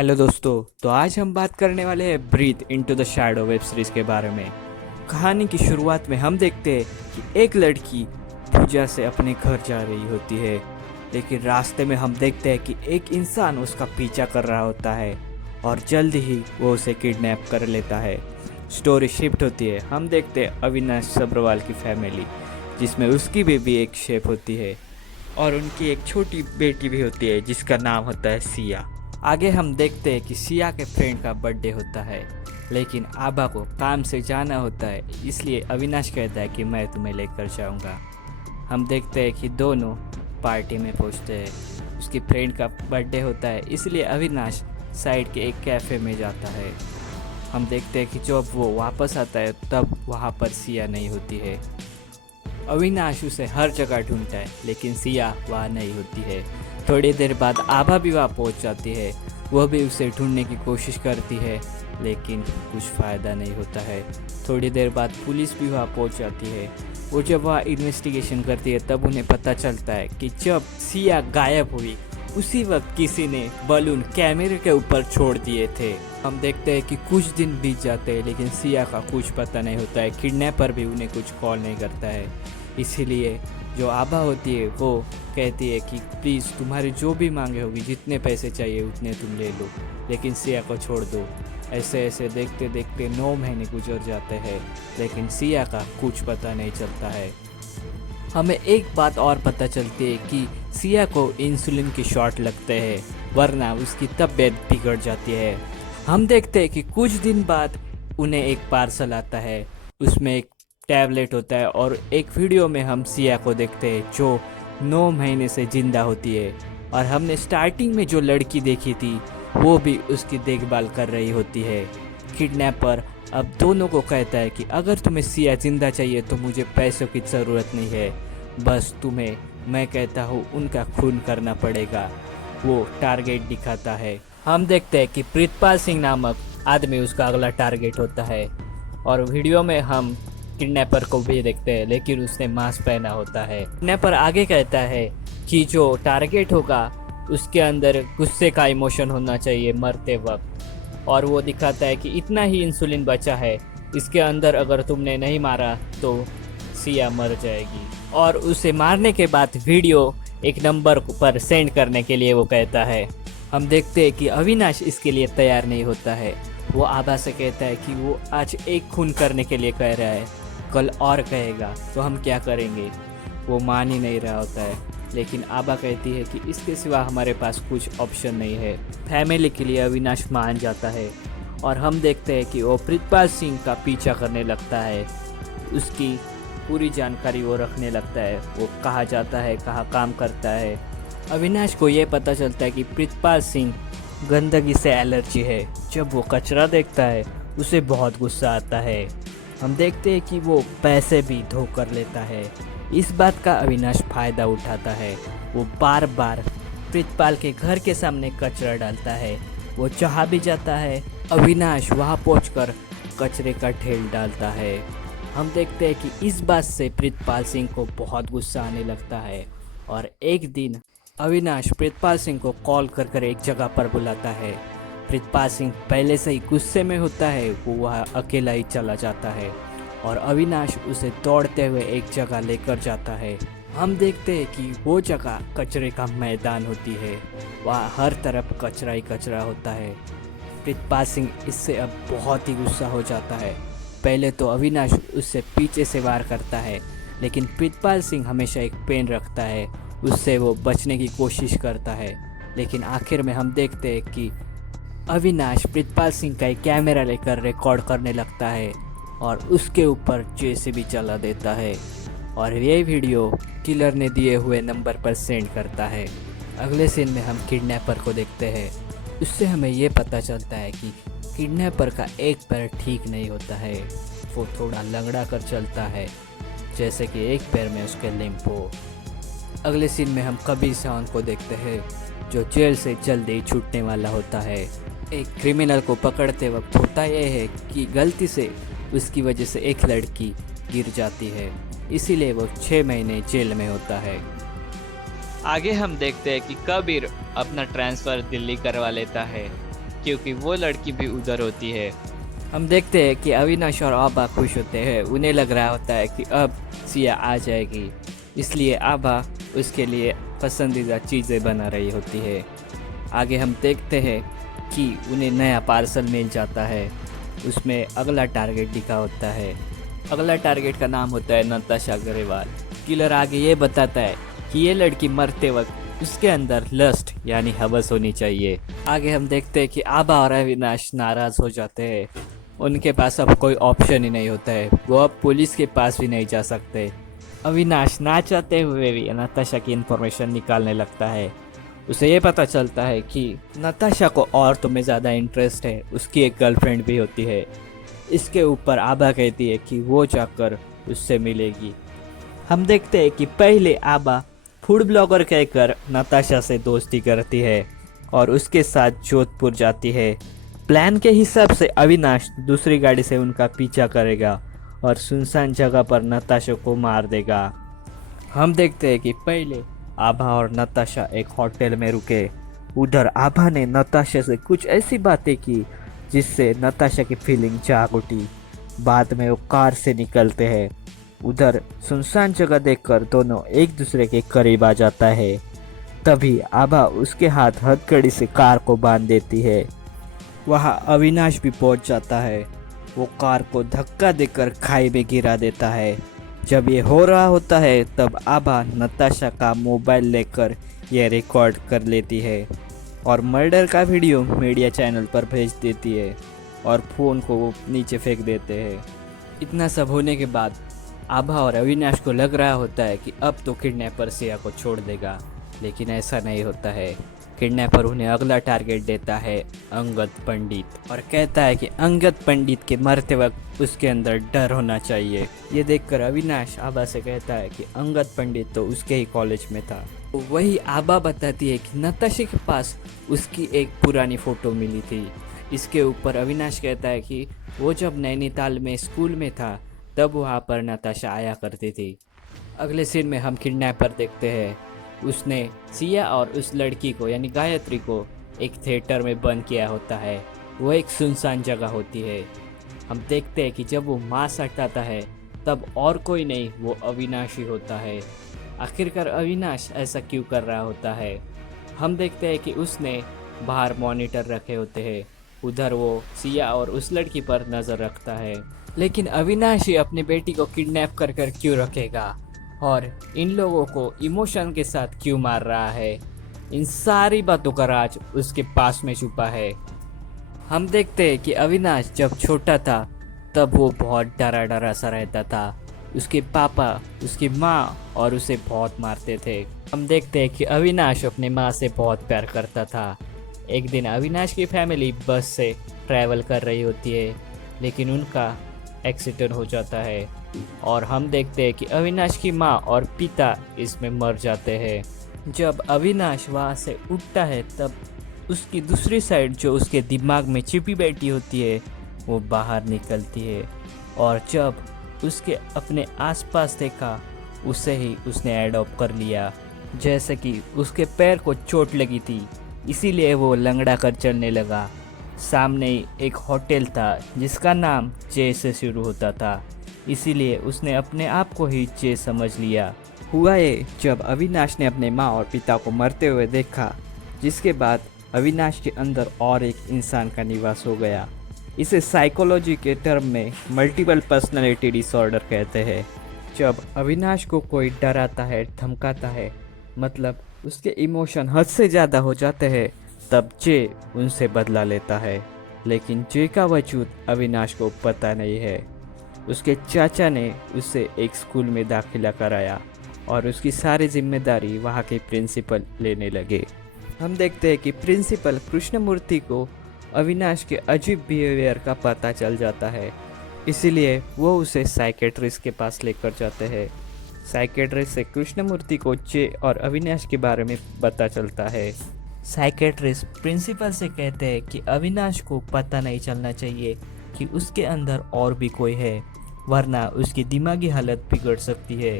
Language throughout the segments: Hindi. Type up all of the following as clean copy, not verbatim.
हेलो दोस्तों। तो आज हम बात करने वाले हैं Breathe Into the Shadows web series के बारे में। कहानी की शुरुआत में हम देखते हैं कि एक लड़की पूजा से अपने घर जा रही होती है, लेकिन रास्ते में हम देखते हैं कि एक इंसान उसका पीछा कर रहा होता है और जल्द ही वो उसे किडनैप कर लेता है। स्टोरी शिफ्ट होती है, हम देखते हैं अविनाश सब्रवाल की फैमिली, जिसमें उसकी बेबी एक शेफ होती है और उनकी एक छोटी बेटी भी होती है जिसका नाम होता है सिया। आगे हम देखते हैं कि सिया के फ्रेंड का बर्थडे होता है, लेकिन आबा को काम से जाना होता है, इसलिए अविनाश कहता है कि मैं तुम्हें लेकर जाऊंगा। हम देखते हैं कि दोनों पार्टी में पहुंचते हैं। उसकी फ्रेंड का बर्थडे होता है, इसलिए अविनाश साइड के एक कैफ़े में जाता है। हम देखते हैं कि जब वो वापस आता है तब वहाँ पर सिया नहीं होती है। अविनाश उसे हर जगह ढूंढता है, लेकिन सिया वहाँ नहीं होती है। थोड़ी देर बाद आभा भी वहाँ पहुँच जाती है। वह भी उसे ढूंढने की कोशिश करती है, लेकिन कुछ फ़ायदा नहीं होता है। थोड़ी देर बाद पुलिस भी वहाँ पहुँच जाती है। वो जब वहाँ इन्वेस्टिगेशन करती है तब उन्हें पता चलता है कि जब सिया गायब हुई उसी वक्त किसी ने बलून कैमरे के ऊपर छोड़ दिए थे। हम देखते हैं कि कुछ दिन बीत जाते हैं, लेकिन सिया का कुछ पता नहीं होता है। किडनैपर भी उन्हें कुछ कॉल नहीं करता है। इसीलिए जो आभा होती है वो कहती है कि प्लीज़ तुम्हारी जो भी मांगे होगी, जितने पैसे चाहिए उतने तुम ले लो, लेकिन सिया को छोड़ दो। ऐसे ऐसे देखते देखते 9 महीने गुजर जाते हैं, लेकिन सिया का कुछ पता नहीं चलता है। हमें एक बात और पता चलती है कि सिया को इंसुलिन की शॉट लगते हैं, वरना उसकी तबीयत बिगड़ जाती है। हम देखते हैं कि कुछ दिन बाद उन्हें एक पार्सल आता है, उसमें एक टैबलेट होता है और एक वीडियो में हम सिया को देखते हैं जो 9 महीने से जिंदा होती है। और हमने स्टार्टिंग में जो लड़की देखी थी वो भी उसकी देखभाल कर रही होती है। किडनैपर अब दोनों को कहता है कि अगर तुम्हें सिया जिंदा चाहिए तो मुझे पैसों की ज़रूरत नहीं है, बस तुम्हें मैं कहता हूँ उनका खून करना पड़ेगा। वो टारगेट दिखाता है। हम देखते हैं कि प्रीतपाल सिंह नामक आदमी उसका अगला टारगेट होता है और वीडियो में हम किडनैपर को भी देखते हैं, लेकिन उसने मास्क पहना होता है। किडनैपर आगे कहता है कि जो टारगेट होगा उसके अंदर गुस्से का इमोशन होना चाहिए मरते वक्त, और वो दिखाता है कि इतना ही इंसुलिन बचा है, इसके अंदर अगर तुमने नहीं मारा तो सिया मर जाएगी। और उसे मारने के बाद वीडियो एक नंबर पर सेंड करने के लिए वो कहता है। हम देखते हैं कि अविनाश इसके लिए तैयार नहीं होता है। वो आभा से कहता है कि वो आज एक खून करने के लिए कह रहा है, कल और कहेगा तो हम क्या करेंगे। वो मान ही नहीं रहा होता है, लेकिन आभा कहती है कि इसके सिवा हमारे पास कुछ ऑप्शन नहीं है। फैमिली के लिए अविनाश मान जाता है और हम देखते हैं कि वो प्रीतपाल सिंह का पीछा करने लगता है। उसकी पूरी जानकारी वो रखने लगता है, वो कहाँ जाता है, कहाँ काम करता है। अविनाश को ये पता चलता है कि प्रीतपाल सिंह गंदगी से एलर्जी है। जब वो कचरा देखता है उसे बहुत गुस्सा आता है। हम देखते हैं कि वो पैसे भी धो कर लेता है। इस बात का अविनाश फ़ायदा उठाता है। वो बार बार प्रीतपाल के घर के सामने कचरा डालता है। वो चाह भी जाता है। अविनाश वहाँ पहुंचकर कचरे का ढेर डालता है। हम देखते हैं कि इस बात से प्रीतपाल सिंह को बहुत गुस्सा आने लगता है और एक दिन अविनाश प्रीतपाल सिंह को कॉल कर एक जगह पर बुलाता है। प्रीतपाल सिंह पहले से ही गुस्से में होता है, वो वहाँ अकेला ही चला जाता है और अविनाश उसे दौड़ते हुए एक जगह लेकर जाता है। हम देखते हैं कि वो जगह कचरे का मैदान होती है, वहाँ हर तरफ कचरा ही कचरा होता है। प्रीतपाल सिंह इससे अब बहुत ही गुस्सा हो जाता है। पहले तो अविनाश उससे पीछे से वार करता है, लेकिन प्रीतपाल सिंह हमेशा एक पेन रखता है, उससे वो बचने की कोशिश करता है। लेकिन आखिर में हम देखते हैं कि अविनाश प्रीतपाल सिंह का एक कैमरा लेकर रिकॉर्ड करने लगता है और उसके ऊपर जेसीबी चला देता है और ये वीडियो किलर ने दिए हुए नंबर पर सेंड करता है। अगले सीन में हम किडनैपर को देखते हैं। उससे हमें ये पता चलता है कि किडनैपर का एक पैर ठीक नहीं होता है, वो थोड़ा लंगड़ा कर चलता है, जैसे कि एक पैर में उसके लिम्प हो। अगले सीन में हम कबीर सावन को देखते हैं, जो जेल से जल्दी ही छूटने वाला होता है। एक क्रिमिनल को पकड़ते वक्त होता यह है कि गलती से उसकी वजह से एक लड़की गिर जाती है, इसीलिए वो 6 महीने जेल में होता है। आगे हम देखते हैं कि कबीर अपना ट्रांसफ़र दिल्ली करवा लेता है क्योंकि वो लड़की भी उधर होती है। हम देखते हैं कि अविनाश और आभा खुश होते हैं। उन्हें लग रहा होता है कि अब सिया आ जाएगी, इसलिए आभा उसके लिए पसंदीदा चीज़ें बना रही होती है। आगे हम देखते हैं कि उन्हें नया पार्सल मिल जाता है। उसमें अगला टारगेट लिखा होता है। अगला टारगेट का नाम होता है नताशा अग्रवाल। किलर आगे ये बताता है कि ये लड़की मरते वक्त उसके अंदर लस्ट यानी हवस होनी चाहिए। आगे हम देखते हैं कि आभा और अविनाश नाराज़ हो जाते हैं। उनके पास अब कोई ऑप्शन ही नहीं होता है। वो अब पुलिस के पास भी नहीं जा सकते। अविनाश ना चाहते हुए भी नताशा की इन्फॉर्मेशन निकालने लगता है। उसे ये पता चलता है कि नताशा को औरतों में ज़्यादा इंटरेस्ट है। उसकी एक गर्लफ्रेंड भी होती है। इसके ऊपर आभा कहती है कि वो जाकर उससे मिलेगी। हम देखते हैं कि पहले आभा फूड ब्लॉगर कहकर नताशा से दोस्ती करती है और उसके साथ जोधपुर जाती है। प्लान के हिसाब से अविनाश दूसरी गाड़ी से उनका पीछा करेगा और सुनसान जगह पर नताशा को मार देगा। हम देखते हैं कि पहले आभा और नताशा एक होटल में रुके। उधर आभा ने नताशा से कुछ ऐसी बातें की जिससे नताशा की फीलिंग जाग उठी। बाद में वो कार से निकलते हैं। उधर सुनसान जगह देखकर दोनों एक दूसरे के करीब आ जाता है। तभी आभा उसके हाथ हथकड़ी से कार को बांध देती है। वहाँ अविनाश भी पहुँच जाता है। वो कार को धक्का देकर खाई में गिरा देता है। जब ये हो रहा होता है तब आभा नताशा का मोबाइल लेकर ये रिकॉर्ड कर लेती है और मर्डर का वीडियो मीडिया चैनल पर भेज देती है और फ़ोन को वो नीचे फेंक देते हैं। इतना सब होने के बाद आभा और अविनाश को लग रहा होता है कि अब तो किडनैपर सिया को छोड़ देगा, लेकिन ऐसा नहीं होता है। किडनैपर उन्हें अगला टारगेट देता है अंगद पंडित और कहता है कि अंगद पंडित के मरते वक्त उसके अंदर डर होना चाहिए। ये देखकर अविनाश आभा से कहता है कि अंगद पंडित तो उसके ही कॉलेज में था। तो वही आभा बताती है कि नताशा के पास उसकी एक पुरानी फ़ोटो मिली थी। इसके ऊपर अविनाश कहता है कि वो जब नैनीताल में स्कूल में था तब वहाँ पर नताशा आया करती थी। अगले सीन में हम किडनैपर देखते हैं। उसने सिया और उस लड़की को यानी गायत्री को एक थिएटर में बंद किया होता है। वो एक सुनसान जगह होती है। हम देखते हैं कि जब वो मांस हटाता है तब और कोई नहीं, वो अविनाश ही होता है। आखिरकार अविनाश ऐसा क्यों कर रहा होता है? हम देखते हैं कि उसने बाहर मॉनिटर रखे होते हैं। उधर वो सिया और उस लड़की पर नज़र रखता है। लेकिन अविनाश ही अपनी बेटी को किडनैप कर कर क्यों रखेगा और इन लोगों को इमोशन के साथ क्यों मार रहा है? इन सारी बातों का राज उसके पास में छुपा है। हम देखते हैं कि अविनाश जब छोटा था तब वो बहुत डरा डरा सा रहता था। उसके पापा, उसकी माँ और उसे बहुत मारते थे। हम देखते हैं कि अविनाश अपने माँ से बहुत प्यार करता था। एक दिन अविनाश की फैमिली बस से ट्रैवल कर रही होती है, लेकिन उनका एक्सीडेंट हो जाता है और हम देखते हैं कि अविनाश की माँ और पिता इसमें मर जाते हैं। जब अविनाश वहाँ से उठता है तब उसकी दूसरी साइड जो उसके दिमाग में छिपी बैठी होती है वो बाहर निकलती है और जब उसके अपने आसपास देखा उसे ही उसने एडॉप्ट कर लिया। जैसे कि उसके पैर को चोट लगी थी, इसीलिए वो लंगड़ा कर चलने लगा। सामने ही एक होटल था जिसका नाम जे से शुरू होता था, इसीलिए उसने अपने आप को ही जे समझ लिया। हुआ ये जब अविनाश ने अपने माँ और पिता को मरते हुए देखा, जिसके बाद अविनाश के अंदर और एक इंसान का निवास हो गया। इसे साइकोलॉजी के टर्म में मल्टीपल पर्सनालिटी डिसऑर्डर कहते हैं। जब अविनाश को कोई डराता है, धमकाता है, मतलब उसके इमोशन हद से ज़्यादा हो जाते हैं, तब जे उनसे बदला लेता है। लेकिन जे का वजूद अविनाश को पता नहीं है। उसके चाचा ने उसे एक स्कूल में दाखिला कराया और उसकी सारी जिम्मेदारी वहाँ के प्रिंसिपल लेने लगे। हम देखते हैं कि प्रिंसिपल कृष्णमूर्ति को अविनाश के अजीब बिहेवियर का पता चल जाता है, इसीलिए वो उसे साइकेट्रिस्ट के पास लेकर जाते हैं। साइकेट्रिस्ट से कृष्णमूर्ति को जे और अविनाश के बारे में पता चलता है। साइकेट्रिस्ट प्रिंसिपल से कहते हैं कि अविनाश को पता नहीं चलना चाहिए कि उसके अंदर और भी कोई है, वरना उसकी दिमागी हालत बिगड़ सकती है।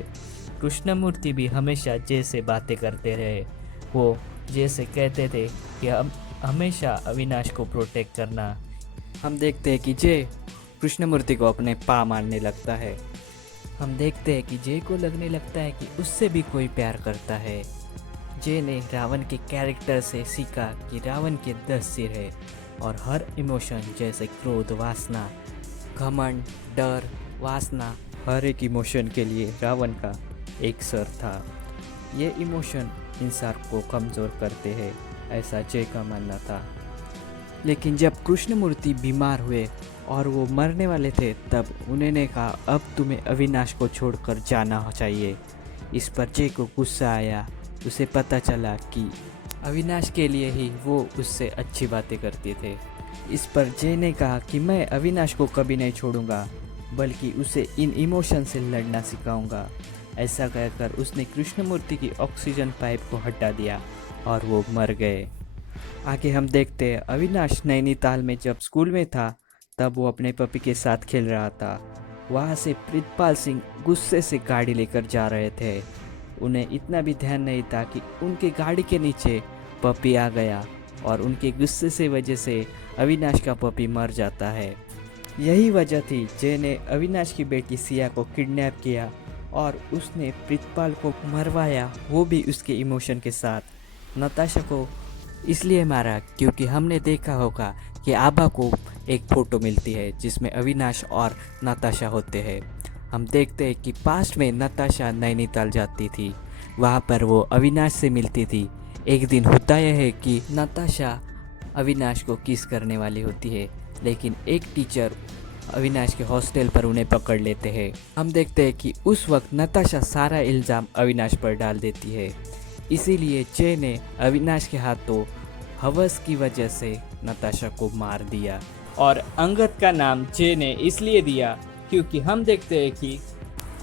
कृष्णमूर्ति भी हमेशा जे से बातें करते रहे। वो जे से कहते थे कि हमेशा अविनाश को प्रोटेक्ट करना। हम देखते हैं कि जय कृष्णमूर्ति को अपने पा मारने लगता है। हम देखते हैं कि जय को लगने लगता है कि उससे भी कोई प्यार करता है। जय ने रावण के कैरेक्टर से सीखा कि रावण के 10 सिर है और हर इमोशन जैसे क्रोध, वासना, घमंड, डर, वासना, हर एक इमोशन के लिए रावण का एक सर था। ये इमोशन इंसान को कमज़ोर करते हैं, ऐसा जय का मानना था। लेकिन जब कृष्णमूर्ति बीमार हुए और वो मरने वाले थे, तब उन्होंने कहा अब तुम्हें अविनाश को छोड़कर जाना चाहिए। इस पर जय को गुस्सा आया। उसे पता चला कि अविनाश के लिए ही वो उससे अच्छी बातें करते थे। इस पर जय ने कहा कि मैं अविनाश को कभी नहीं छोड़ूंगा, बल्कि उसे इन इमोशन से लड़ना सिखाऊंगा। ऐसा कहकर उसने कृष्णमूर्ति की ऑक्सीजन पाइप को हटा दिया और वो मर गए। आगे हम देखते हैं अविनाश नैनीताल में जब स्कूल में था, तब वो अपने पपी के साथ खेल रहा था। वहाँ से प्रीतपाल सिंह गुस्से से गाड़ी लेकर जा रहे थे। उन्हें इतना भी ध्यान नहीं था कि उनके गाड़ी के नीचे पपी आ गया और उनके गुस्से से वजह से अविनाश का पपी मर जाता है। यही वजह थी जय ने अविनाश की बेटी सिया को किडनैप किया और उसने प्रीतपाल को मरवाया, वो भी उसके इमोशन के साथ। नताशा को इसलिए मारा क्योंकि हमने देखा होगा कि आभा को एक फ़ोटो मिलती है जिसमें अविनाश और नताशा होते हैं। हम देखते हैं कि पास्ट में नताशा नैनीताल जाती थी, वहाँ पर वो अविनाश से मिलती थी। एक दिन होता यह है कि नताशा अविनाश को किस करने वाली होती है, लेकिन एक टीचर अविनाश के हॉस्टल पर उन्हें पकड़ लेते हैं। हम देखते हैं कि उस वक्त नताशा सारा इल्ज़ाम अविनाश पर डाल देती है। इसीलिए जय ने अविनाश के हाथों हवस की वजह से नताशा को मार दिया। और अंगद का नाम जय ने इसलिए दिया क्योंकि हम देखते हैं कि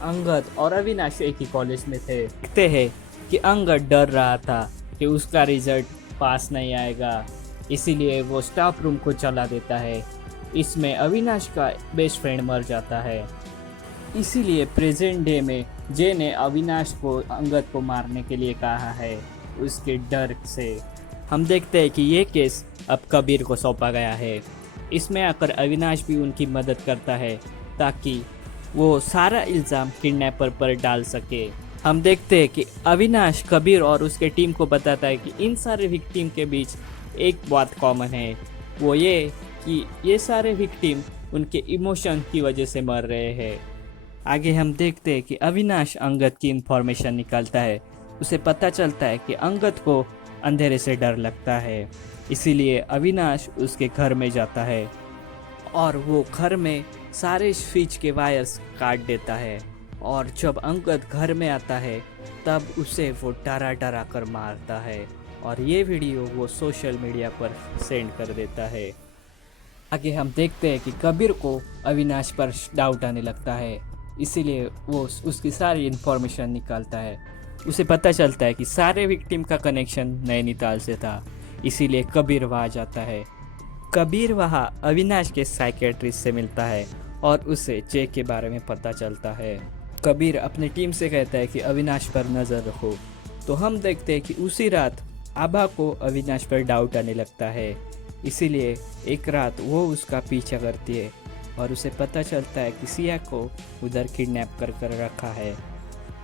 अंगद और अविनाश एक ही कॉलेज में थे। देखते हैं कि अंगद डर रहा था कि उसका रिजल्ट पास नहीं आएगा, इसीलिए वो स्टाफ रूम को चला देता है। इसमें अविनाश का बेस्ट फ्रेंड मर जाता है। इसीलिए प्रेजेंट डे में जय ने अविनाश को अंगद को मारने के लिए कहा है, उसके डर से। हम देखते हैं कि ये केस अब कबीर को सौंपा गया है। इसमें आकर अविनाश भी उनकी मदद करता है ताकि वो सारा इल्ज़ाम किडनैपर पर डाल सके। हम देखते हैं कि अविनाश कबीर और उसके टीम को बताता है कि इन सारे विक्टिम के बीच एक बात कॉमन है, वो ये कि ये सारे विक्टिम उनके इमोशन की वजह से मर रहे हैं। आगे हम देखते हैं कि अविनाश अंगद की इंफॉर्मेशन निकालता है। उसे पता चलता है कि अंगद को अंधेरे से डर लगता है, इसीलिए अविनाश उसके घर में जाता है और वो घर में सारे स्विच के वायर्स काट देता है। और जब अंगद घर में आता है तब उसे वो डरा डरा कर मारता है और ये वीडियो वो सोशल मीडिया पर सेंड कर देता है। आगे हम देखते हैं कि कबीर को अविनाश पर डाउट आने लगता है, इसीलिए वो उसकी सारी इन्फॉर्मेशन निकालता है। उसे पता चलता है कि सारे विक्टिम का कनेक्शन नैनीताल से था, इसीलिए कबीर वहाँ जाता है। कबीर वहाँ अविनाश के साइकेट्रिस्ट से मिलता है और उसे जय के बारे में पता चलता है। कबीर अपनी टीम से कहता है कि अविनाश पर नज़र रखो। तो हम देखते हैं कि उसी रात आभा को अविनाश पर डाउट आने लगता है, इसीलिए एक रात वो उसका पीछा करती है और उसे पता चलता है कि सिया को उधर किडनैप कर रखा है।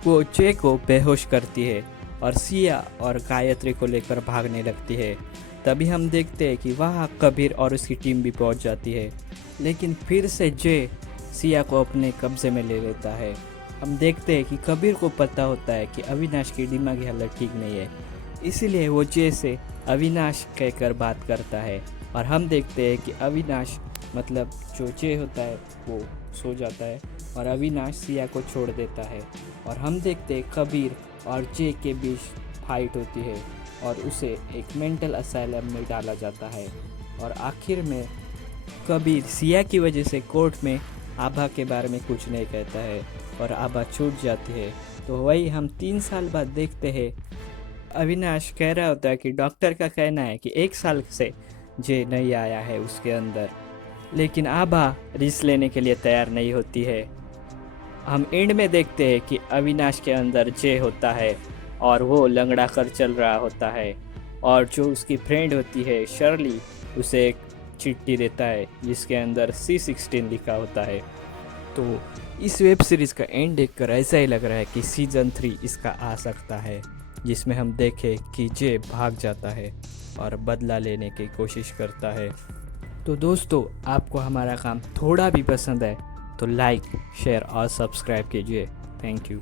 वो जय को बेहोश करती है और सिया और गायत्री को लेकर भागने लगती है। तभी हम देखते हैं कि वहाँ कबीर और उसकी टीम भी पहुँच जाती है, लेकिन फिर से जय सिया को अपने कब्जे में ले लेता है। हम देखते हैं कि कबीर को पता होता है कि अविनाश की दिमागी हालत ठीक नहीं है, इसीलिए वो जय से अविनाश कहकर बात करता है। और हम देखते हैं कि अविनाश मतलब जो जय होता है वो सो जाता है और अविनाश सिया को छोड़ देता है। और हम देखते हैं कबीर और जय के बीच फाइट होती है और उसे एक मेंटल असाइलम में डाला जाता है। और आखिर में कबीर सिया की वजह से कोर्ट में आभा के बारे में कुछ नहीं कहता है और आभा छूट जाती है। तो वही हम 3 साल बाद देखते हैं अविनाश कह रहा होता है कि डॉक्टर का कहना है कि 1 साल से जय नहीं आया है उसके अंदर, लेकिन आभा रिस्क लेने के लिए तैयार नहीं होती है। हम एंड में देखते हैं कि अविनाश के अंदर जय होता है और वो लंगड़ा कर चल रहा होता है और जो उसकी फ्रेंड होती है शर्ली उसे एक चिट्ठी देता है जिसके अंदर C16 लिखा होता है। तो इस वेब सीरीज़ का एंड देखकर ऐसा ही लग रहा है कि सीज़न 3 इसका आ सकता है, जिसमें हम देखें कि जे भाग जाता है और बदला लेने की कोशिश करता है। तो दोस्तों, आपको हमारा काम थोड़ा भी पसंद है तो लाइक, शेयर और सब्सक्राइब कीजिए। Thank you.